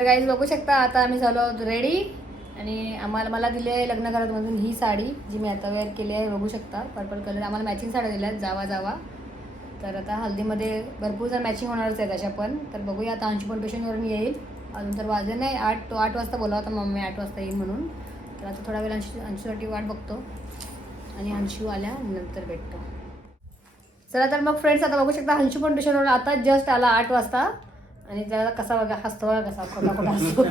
तर गाईज बघू शकता आता आम्ही झालो रेडी आणि मला दिली आहे लग्न घरातमधून ही साडी जी मी आता वेअर केली आहे. बघू शकता पर्पल कलर. आम्हाला मॅचिंग साड्या दिल्या आहेत जावा. तर आता हल्दीमध्ये भरपूर जण मॅचिंग होणारच आहेत अशा पण. तर बघूया आता अंशू पण ट्युशनवरून येईल. अजून तर वाजले नाही 8 वाजता बोला होता मम्मी 8 वाजता येईल म्हणून. तर आता थोडा वेळ अंशूसाठी वाट बघतो आणि अंशू आल्यानंतर भेटतो. चला तर मग फ्रेंड्स आता बघू शकता अंशू पण ट्युशनवरून आता जस्ट आला 8 वाजता आणि त्याला कसा बघा हसतो बघा कसा खोटा हसतो.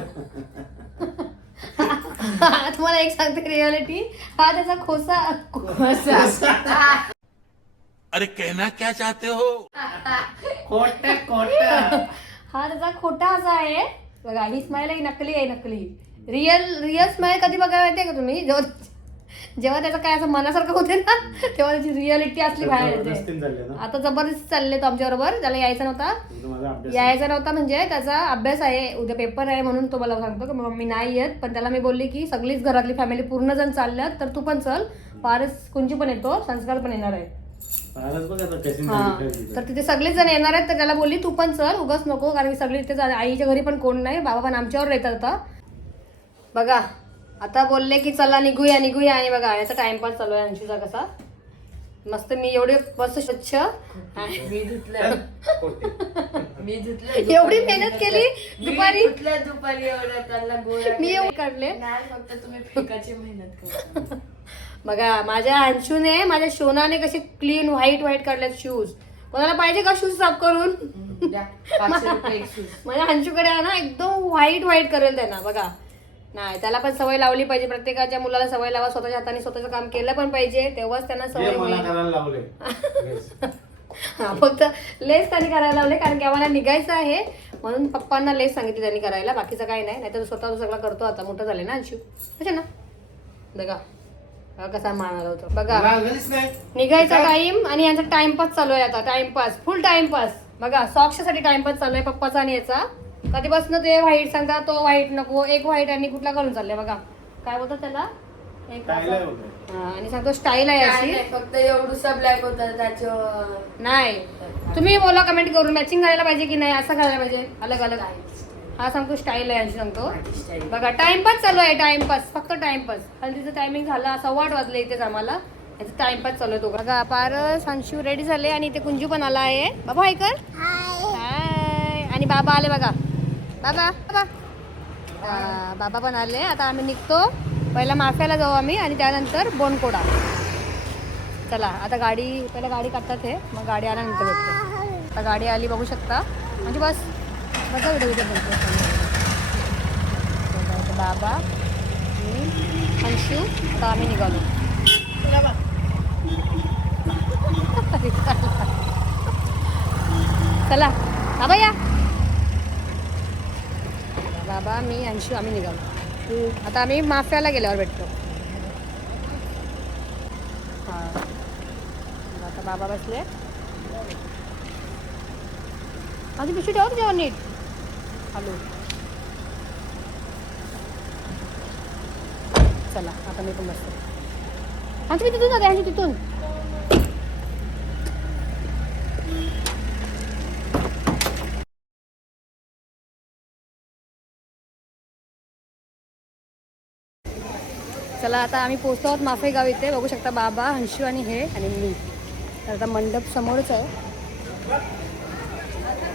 तुम्हाला एक सांगते रियालिटी हा त्याचा खोसा. अरे कहना क्या चाहते हो? खोट हा त्याचा खोटा असा आहे बघा. ही स्माईल आहे नकली आहे नकली. रिअल स्माईल कधी बघायला माहितीये का तुम्ही जेव्हा त्याचं काय असं मनासारखं होते ना तेव्हा त्याची रिअलिटी असली बाहेर येते. आता जबरदस्ती चालले तो आमच्या बरोबर. त्याला यायचा नव्हता म्हणजे त्याचा अभ्यास आहे उद्या पेपर आहे म्हणून तो मला सांगतो की मम्मी नाही येत. पण त्याला मी बोलली की सगळीच घरातली फॅमिली पूर्ण जण चालल्यात तर तू पण चल. पारस कुंजी पण येतो संस्कार पण येणार आहे. तर तिथे सगळेच जण येणार आहेत तर त्याला बोलली तू पण चल उगाच नको कारण की सगळी इथे आईच्या घरी पण कोण नाही. बाबा पण आमच्यावर येतात आता बघा. आता बोलले की चला निघूया आणि बघा याचा टाइमपास चालू आहे अंशूचा कसा मस्त. मी एवढे मस्त स्वच्छ एवढी मेहनत केली दुपारी मी एवढे काढले फक्त तुम्ही पिकाची मेहनत करा. बघा माझ्या अंशूने माझ्या शोनाने कसे क्लीन व्हाईट काढलेत शूज. कोणाला पाहिजे का शूज साफ करून? माझ्या अंशूकडे आहे ना एकदम व्हाईट करेल त्यांना बघा. नाही त्याला पण सवय लावली पाहिजे. प्रत्येकाच्या मुलाला सवय लावा स्वतःच्या हाताने स्वतःचं काम केलं पण पाहिजे तेव्हाच त्यांना सवय होईल. हा फक्त लेस त्यांनी करायला लावले कारण की आम्हाला निघायचं आहे म्हणून पप्पांना लेस सांगितली त्यांनी करायला. बाकीचं काही नाही तर स्वतः सगळं करतो आता. मोठं झाले ना अंशू अच्छा ना बघा कसा मारणार होतो बघा. निघायचा टाइम आणि यांचा टाइमपास चालू आहे आता. टाइमपास फुल टाइमपास बघा. सॉक्ससाठी टाइमपास चालू आहे पप्पाचा आणि याचा. कधीपासून ते व्हाईट सांगता तो व्हाईट नको एक व्हाईट आणि कुठला करून चाललंय बघा. काय बोलतात त्याला आणि सांगतो स्टाईल आहे अशी. फक्त एवढूसा ब्लॅक होता त्याच्या नाही तुम्ही बोला कमेंट करून मॅचिंग करायला पाहिजे की नाही असं करायला पाहिजे अलग. हा सांगतो स्टाईल आहे सांगतो बघा. टाइमपास चालू आहे टाइमपास फक्त टाइमपास. हल्दीचं टायमिंग झालं 8:15 वाजले इथेच आम्हाला. याचा टाइमपास चालू आहे तो बघा. पारस अंशू रेडी झाले आणि इथे कुंजू पण आला आहे. बाबा हाय कर हाय. आणि बाबा आले बघा. बाबा पण आले. आता आम्ही निघतो. पहिला माफ्याला जाऊ आम्ही आणि त्यानंतर बोनकोडा. चला आता पहिला गाडी काढतात हे मग गाडी आल्यानंतर भेटतो. आता गाडी आली बघू शकता म्हणजे बस बघा व्हिडिओ बोलतो. बाबा मी अंशू आता आम्ही निघालो. चला बाबा या. बाबा मी अंशू आम्ही निघालो. आता आम्ही माफ्याला गेल्यावर भेटतो. हां आता बाबा बसले. माझी पिशवी ठेव जेव्हा नीट. हॅलो चला आता मी पण बसतो. आणखी मी तिथून जाते आणखी तिथून. चला आता आम्ही पोहोचतो आहोत माफे गाव इथे. बघू शकता बाबा अंशू आणि हे आणि मी. तर आता मंडप समोरच आहे.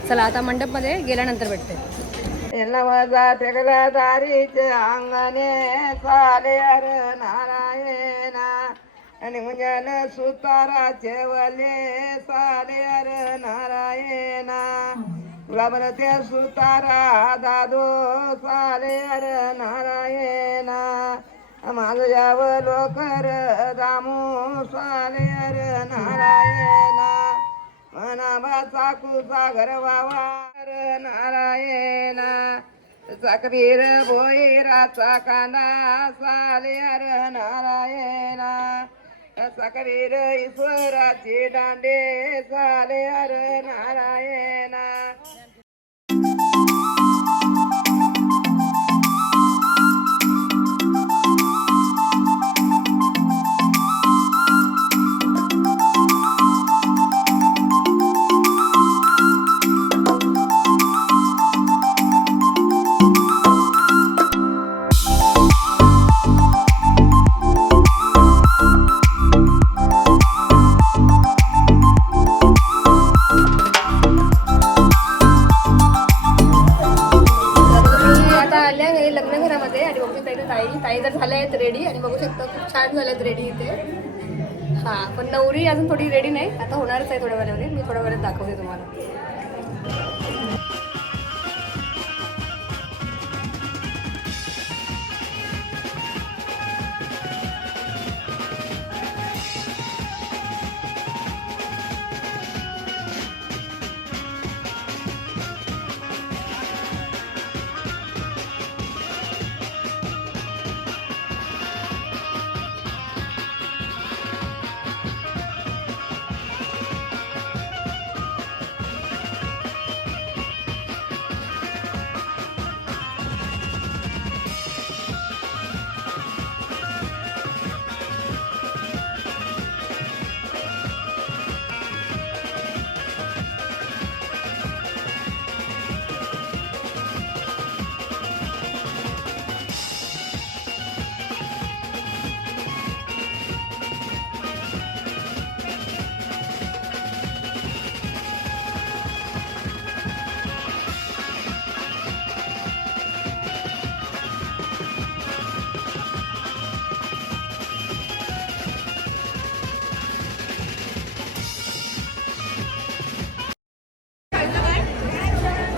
चला आता मंडपमध्ये गेल्यानंतर भेटते. दारीचे अंगणे चाले अर नारायणा आणि मुंजन सुताराचे वले साले अर नारायणा. गुलाबर ते सुतारा दादो साले अर नारायणा. माझं याव लोकर दामू साले अर नारायणा. मनाबा चाकू सागर वावा नारायणा. चाकरीर भोईराचा कांदा साले अर नारायणा. चाकरीर ईश्वराची दांडे साले अर नारायणा. इथे. हा पण नवरी अजून थोडी रेडी नाही, आता होणारच आहे थोड्या वेळाने. मी थोड्या वेळात दाखवते तुम्हाला.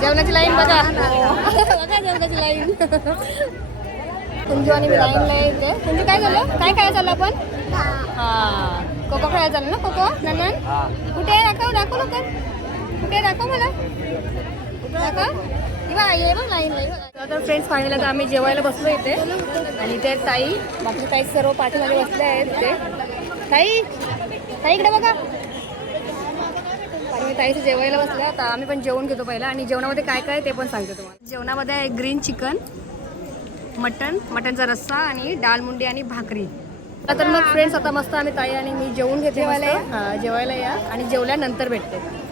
जेवणाची लाईन बघा. बघा जेवणाची लाईन. कुंजू आणि मी लाईनला येते. कुंजू काय झालं? काय काय चाललं आपण? हा कोको खेळायला चाललं ना? कोको नंदन कुठे आहे? दाखव लवकर. कुठे दाखव मला. दाखव. ये बघ लाईनला. तर फ्रेंड्स फायनल आता आम्ही जेवायला बसलो इथे आणि इथे ताई बाकी काही सर्व पाठीमागे बसले आहेत इथे. ताई इकडे बघा. आणि ताईचं जेवायला बसलं. आता आम्ही पण जेवण घेतो पहिला आणि जेवणामध्ये काय काय ते पण सांगतो तुम्हाला. जेवणामध्ये आहे ग्रीन चिकन, मटनचा रस्सा आणि डाळ मुंडी आणि भाकरी. तर मग फ्रेंड्स आता मस्त आम्ही ताई आणि मी जेवून घेते. जेवायला या आणि जेवल्यानंतर भेटते.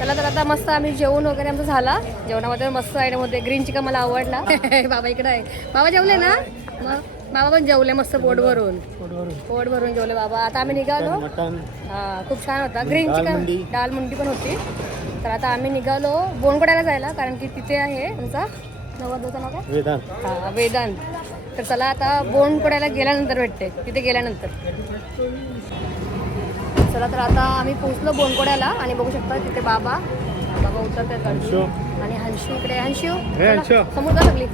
चला तर आता मस्त आम्ही जेवण वगैरे आमचं झाला. जेवणामध्ये मस्त आयटम होते. ग्रीन चिकन मला आवडला. बाबा इकडे आहे. बाबा जेवले ना? मग बाबा पण जेवले मस्त पोट भरून जेवले बाबा. आता आम्ही निघालो. हा खूप छान होता. ग्रीन चिकन डाळ मुंडी पण होती. तर आता आम्ही निघालो बोनकोड्याला जायला कारण की तिथे आहे आमचा नवरदेवचं नाव काय? हा वेदांत. तर चला आता बोनकोड्याला गेल्यानंतर भेटते. तिथे गेल्यानंतर चला तर आता आम्ही पोहोचलो बोनकोड्याला आणि बघू शकता तिथे बाबा उतरतात आणि हंशू इकडे. हंशू समोर का लागली.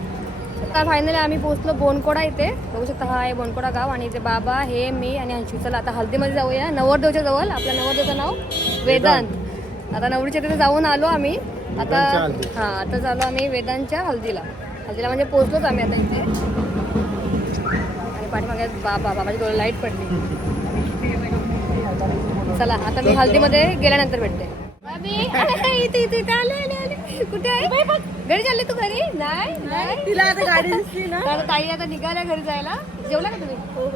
तर फायनली आम्ही पोहोचलो बोनकोडा. इथे बघू शकता हा आहे बोनकोडा गाव आणि इथे बाबा हे मी आणि हंशू. चला आता हल्दीमध्ये जाऊया नवरदेवच्या जवळ. आपल्या नवरदेवचं नाव वेदांत. आता नवरीच्या तिथे जाऊन आलो आम्ही. आता झालो आम्ही वेदांतच्या हल्दीला म्हणजे पोहोचलोच आम्ही आता इथे. आणि पाठीमागे बाबाची डोळे लाईट पडली. चला आता मी हल्दीमध्ये गेल्यानंतर भेटते. इथे इथे इथे आले. कुठे आहे? घरी चालले तू? घरी नाही. तिला आता गाडी दिसली ना. तर ताई आता निघाल्या घरी जायला. जेवला का तुम्ही? हो.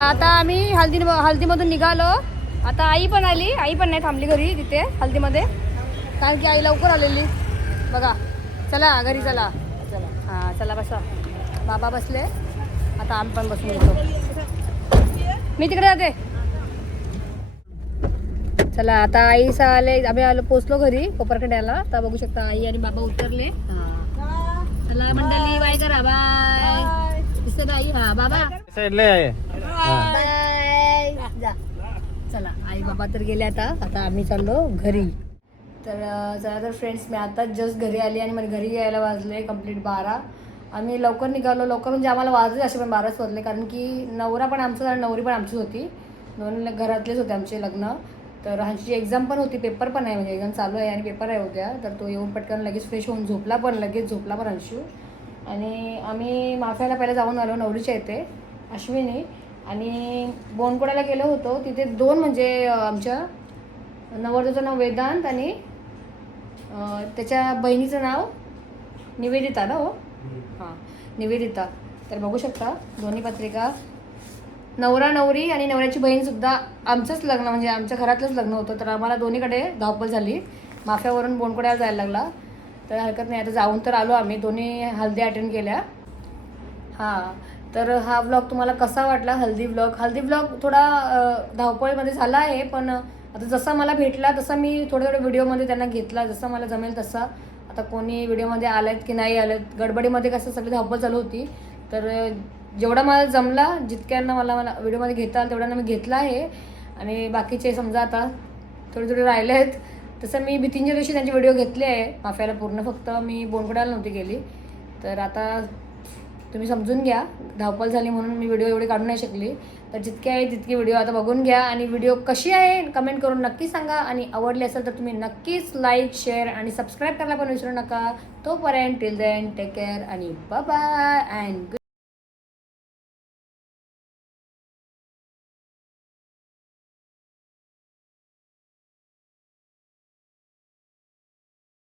आता आम्ही हल्दीमधून निघालो. आता आई पण आली. आई पण नाही थांबली घरी तिथे हल्दीमध्ये, कारण की आई लवकर आलेली. बघा, चला घरी चला. चला हां चला बसा. बाबा बसले, आता आम्ही पण बसून घेतो. मी तिकडे जाते. चला आता आई आले, आम्ही पोचलो घरी कोपरखड्याला. आता बघू शकता आई आणि बाबा उतरले. चला मंडळी बाय करा. बाय दिसत आई. हा बाबा बाय. जा. चला आई बाबा तर गेले. आता आम्ही चाललो घरी. तर चला तर फ्रेंड्स, मी आता जस्ट घरी आली आणि मला घरी यायला वाजले कंप्लीट 12. आम्ही लवकर निघालो. लवकर म्हणजे आम्हाला वाजले असे पण 12च वाजले, कारण की नवरा पण आमचा आणि नवरी पण आमचीच होती. दोन घरातलेच होते आमचे लग्न. तर ह्यांची एक्झाम पण होती, पेपर पण आहे, म्हणजे एक्झाम चालू आहे आणि पेपर आहे उद्या. तर तो येऊन पटकन लगेच फ्रेश होऊन लगेच झोपला पण अंशू. आणि आम्ही माफ्याला पहिला जाऊन आलो, नवरीच्या इथे अश्विनी. आणि बोनकोड्याला गेलो होतो. तिथे 2 म्हणजे आमच्या नवरदेवचं नाव वेदांत आणि त्याच्या बहिणीचं नाव निवेदिता ना. हो हां निवेदिता. तर बघू शकता दोन्ही पत्रिका. नवरा नवरी आणि नवऱ्याची बहीणसुद्धा आमचंच लग्न, म्हणजे आमच्या घरातलंच लग्न होतं. तर आम्हाला दोन्हीकडे धावपळ झाली. माफ्यावरून बोनकोड्याला जायला लागला. तर हरकत नाही, आता जाऊन तर आलो आम्ही. दोन्ही हल्दी अटेंड केल्या. हां तर हा व्लॉग तुम्हाला कसा वाटला? हल्दी व्लॉग थोडा धावपळीमध्ये झाला आहे, पण आता जसा मला भेटला तसा मी थोडे व्हिडिओमध्ये त्यांना घेतला, जसं मला जमेल तसा. आता कोणी व्हिडिओमध्ये आलेत की नाही आलेत, गडबडीमध्ये कसं सगळी धावपळ चालू होती. तर जेवढा मला जमला, जितक्यांना मला व्हिडिओमध्ये घेता आलं तेवढ्यांना मी घेतला आहे. आणि बाकीचे समजा आता थोडे राहिले आहेत. तसं मी भीतींच्या दिवशी त्यांचे व्हिडिओ घेतले आहे माफ्याला पूर्ण, फक्त मी बोनकोड्याला नव्हती गेली. तर आता तुम्ही समजून घ्या, धावपळ झाली म्हणून मी व्हिडिओ एवढे काढू नाही शकली. तर जितके आहे तितके व्हिडिओ आता बघून घ्या. आणि व्हिडिओ कशी आहे कमेंट करून नक्की सांगा. आणि आवडली असेल तर तुम्ही नक्कीच लाईक, शेअर आणि सबस्क्राईब करायला पण विसरू नका. तोपर्यंत टिल देन टेक केअर आणि बाय बाय अँड